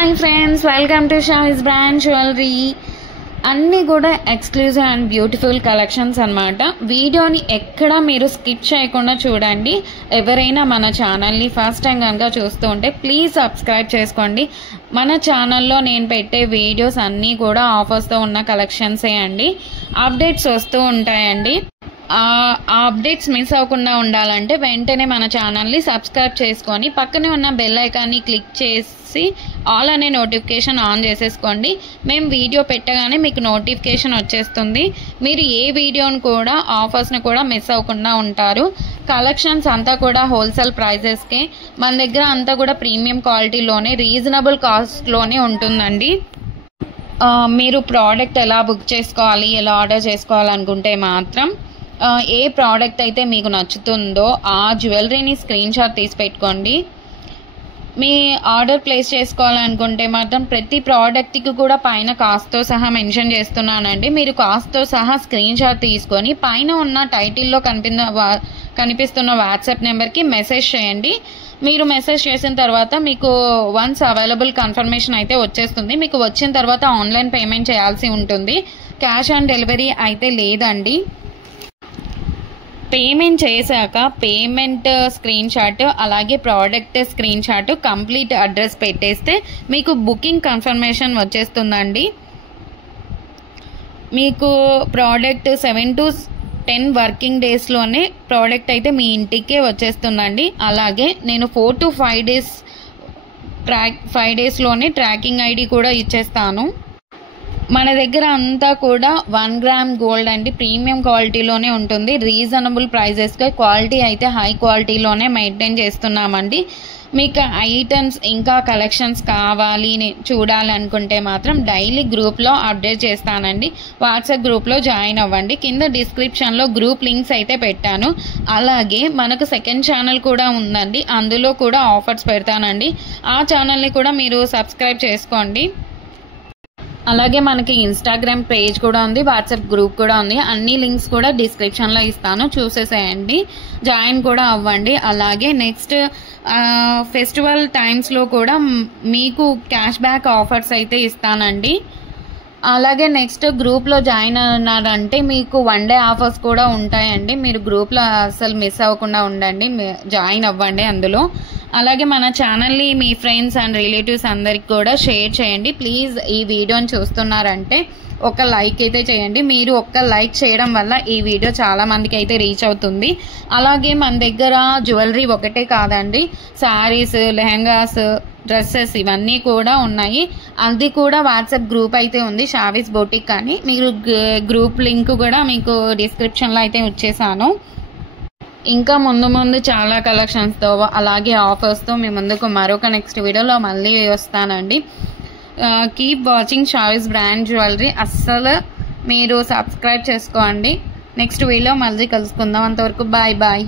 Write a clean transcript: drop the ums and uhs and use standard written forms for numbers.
Hi friends, welcome to షావిస్ brand jewellery. అన్నీ కూడా ఎక్స్క్లూజివ్ అండ్ బ్యూటిఫుల్ కలెక్షన్స్ అన్నమాట. వీడియోని ఎక్కడ మీరు స్కిప్ చేయకుండా చూడండి. ఎవరైనా మన ఛానల్ని ఫస్ట్ టైం కనుక చూస్తూ ఉంటే ప్లీజ్ సబ్స్క్రైబ్ చేసుకోండి. మన ఛానల్లో నేను పెట్టే వీడియోస్ అన్నీ కూడా ఆఫర్స్తో ఉన్న కలెక్షన్సే అండి. అప్డేట్స్ వస్తూ ఉంటాయండి. ఆ అప్డేట్స్ మిస్ అవ్వకుండా ఉండాలంటే వెంటనే మన ఛానల్ని సబ్స్క్రైబ్ చేసుకొని పక్కనే ఉన్న బెల్ ఐకాన్ని క్లిక్ చేసి ఆల్ అనే నోటిఫికేషన్ ఆన్ చేసేసుకోండి. మేము వీడియో పెట్టగానే మీకు నోటిఫికేషన్ వచ్చేస్తుంది. మీరు ఏ వీడియోని కూడా ఆఫర్స్ని కూడా మిస్ అవ్వకుండా ఉంటారు. కలెక్షన్స్ అంతా కూడా హోల్సేల్ ప్రైజెస్కే, మన దగ్గర అంతా కూడా ప్రీమియం క్వాలిటీలోనే రీజనబుల్ కాస్ట్లోనే ఉంటుందండి. మీరు ప్రోడక్ట్ ఎలా బుక్ చేసుకోవాలి, ఎలా ఆర్డర్ చేసుకోవాలనుకుంటే మాత్రం ఏ ప్రోడక్ట్ అయితే మీకు నచ్చుతుందో ఆ జ్యువెలరీని స్క్రీన్ షాట్ తీసి పెట్టుకోండి. మీ ఆర్డర్ ప్లేస్ చేసుకోవాలనుకుంటే మాత్రం ప్రతి ప్రోడక్ట్కి కూడా పైన కాస్ట్తో సహా మెన్షన్ చేస్తున్నానండి. మీరు కాస్ట్తో సహా స్క్రీన్ షాట్ తీసుకొని పైన ఉన్న టైటిల్లో కనిపిస్తున్న వాట్సాప్ నెంబర్కి మెసేజ్ చేయండి. మీరు మెసేజ్ చేసిన తర్వాత మీకు వన్స్ అవైలబుల్ కన్ఫర్మేషన్ అయితే వచ్చేస్తుంది. మీకు వచ్చిన తర్వాత ఆన్లైన్ పేమెంట్ చేయాల్సి ఉంటుంది. క్యాష్ ఆన్ డెలివరీ అయితే లేదండి. పేమెంట్ చేశాక పేమెంట్ స్క్రీన్ షాట్ అలాగే product screen shot complete address పెట్టేస్తే మీకు బుకింగ్ కన్ఫర్మేషన్ వచ్చేస్తుందండి. మీకు ప్రోడక్ట్ 7 to 10 వర్కింగ్ డేస్లోనే ప్రోడక్ట్ అయితే మీ ఇంటికే వచ్చేస్తుందండి. అలాగే నేను 4 to 5 డేస్లోనే ట్రాకింగ్ ఐడి కూడా ఇచ్చేస్తాను. మన దగ్గర అంతా కూడా 1 గ్రామ్ గోల్డ్ అండి, ప్రీమియం క్వాలిటీలోనే ఉంటుంది. రీజనబుల్ ప్రైజెస్గా క్వాలిటీ అయితే హై క్వాలిటీలోనే మెయింటైన్ చేస్తున్నామండి. మీకు ఐటమ్స్ ఇంకా కలెక్షన్స్ కావాలి చూడాలనుకుంటే మాత్రం డైలీ గ్రూప్లో అప్డేట్ చేస్తానండి. వాట్సాప్ గ్రూప్లో జాయిన్ అవ్వండి. కింద డిస్క్రిప్షన్లో గ్రూప్ లింక్స్ అయితే పెట్టాను. అలాగే మనకు సెకండ్ ఛానల్ కూడా ఉందండి, అందులో కూడా ఆఫర్స్ పెడతానండి. ఆ ఛానల్ని కూడా మీరు సబ్స్క్రైబ్ చేసుకోండి. అలాగే మనకి ఇన్స్టాగ్రామ్ పేజ్ కూడా ఉంది, వాట్సాప్ గ్రూప్ కూడా ఉంది. అన్ని లింక్స్ కూడా డిస్క్రిప్షన్లో ఇస్తాను, చూసేసేయండి, జాయిన్ కూడా అవ్వండి. అలాగే నెక్స్ట్ ఫెస్టివల్ టైమ్స్లో కూడా మీకు క్యాష్ బ్యాక్ ఆఫర్స్ అయితే ఇస్తానండి. అలాగే నెక్స్ట్ గ్రూప్లో జాయిన్ అన్నారంటే మీకు 1 day ఆఫర్స్ కూడా ఉంటాయండి. మీరు గ్రూప్లో అసలు మిస్ అవ్వకుండా ఉండండి, జాయిన్ అవ్వండి అందులో. అలాగే మన ఛానల్ని మీ ఫ్రెండ్స్ అండ్ రిలేటివ్స్ అందరికి కూడా షేర్ చేయండి. ప్లీజ్ ఈ వీడియోని చూస్తున్నారంటే ఒక లైక్ అయితే చేయండి. మీరు ఒక్క లైక్ చేయడం వల్ల ఈ వీడియో చాలా మందికి అయితే రీచ్ అవుతుంది. అలాగే మన దగ్గర జ్యువెలరీ ఒకటే కాదండి, శారీస్, లెహంగాస్, డ్రెస్సెస్ ఇవన్నీ కూడా ఉన్నాయి. అది కూడా వాట్సాప్ గ్రూప్ అయితే ఉంది, షావిస్ బొటిక్ అని. మీరు గ్రూప్ లింక్ కూడా మీకు డిస్క్రిప్షన్లో అయితే వచ్చేసాను. ఇంకా ముందు చాలా కలెక్షన్స్తో అలాగే ఆఫర్స్తో మీ ముందుకు మరొక నెక్స్ట్ వీడియోలో మళ్ళీ వస్తానండి. కీప్ వాచింగ్ షావిస్ బ్రాండ్ జ్యువెలరీ. అస్సలు మీరు సబ్స్క్రైబ్ చేసుకోండి. నెక్స్ట్ వీడియో మళ్ళీ కలుసుకుందాం. అంతవరకు బాయ్ బాయ్.